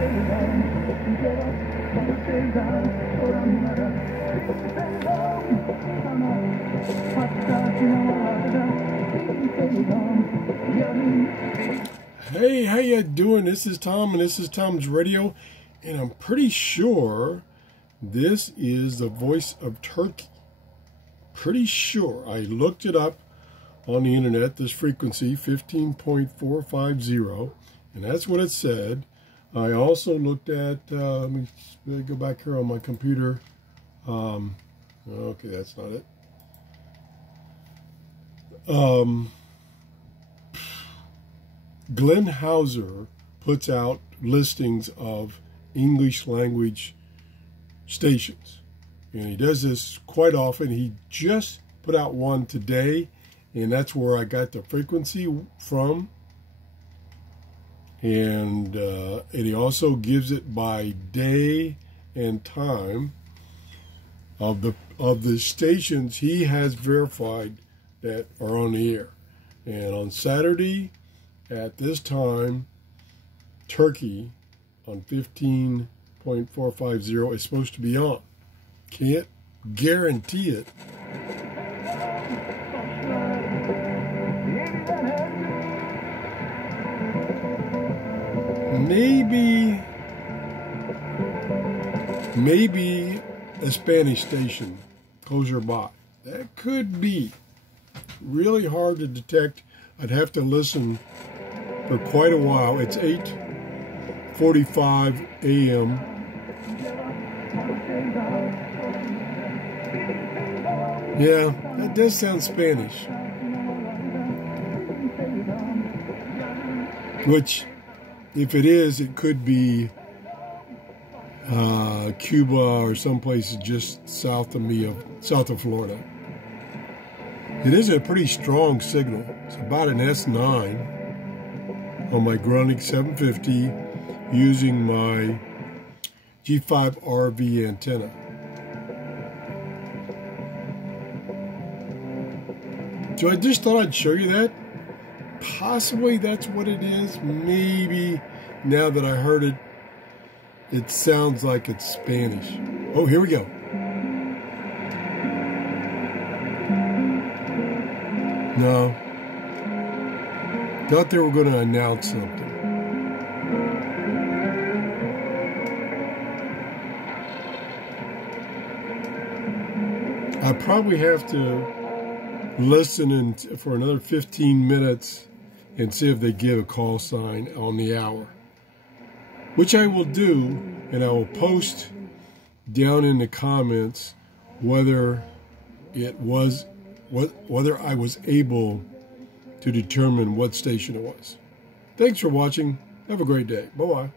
Hey, how you doing? This is Tom, and this is Tom's Radio, and I'm pretty sure this is the voice of Turkey. Pretty sure. I looked it up on the internet, this frequency, 15.450, and that's what it said. I also looked at, let me go back here on my computer. Okay, that's not it. Glenn Hauser puts out listings of English language stations, and he does this quite often. He just put out one today, and that's where I got the frequency from. And he also gives it by day and time of the stations he has verified that are on the air. And on Saturday at this time, Turkey on 15.450 is supposed to be on. Can't guarantee it. Maybe a Spanish station close your by. That could be really hard to detect. I'd have to listen for quite a while. It's 8:45 a.m. Yeah, that does sound Spanish. Which, if it is, it could be Cuba or some places just south of me, south of Florida. It is a pretty strong signal. It's about an S9 on my Grundig 750 using my G5RV antenna. So I just thought I'd show you that. Possibly that's what it is. Maybe now that I heard it, it sounds like it's Spanish. Oh, here we go. No. Thought they were going to announce something. I probably have to listen for another 15 minutes and see if they give a call sign on the hour, which I will do, and I will post down in the comments whether I was able to determine what station it was. Thanks for watching. Have a great day. Bye-bye.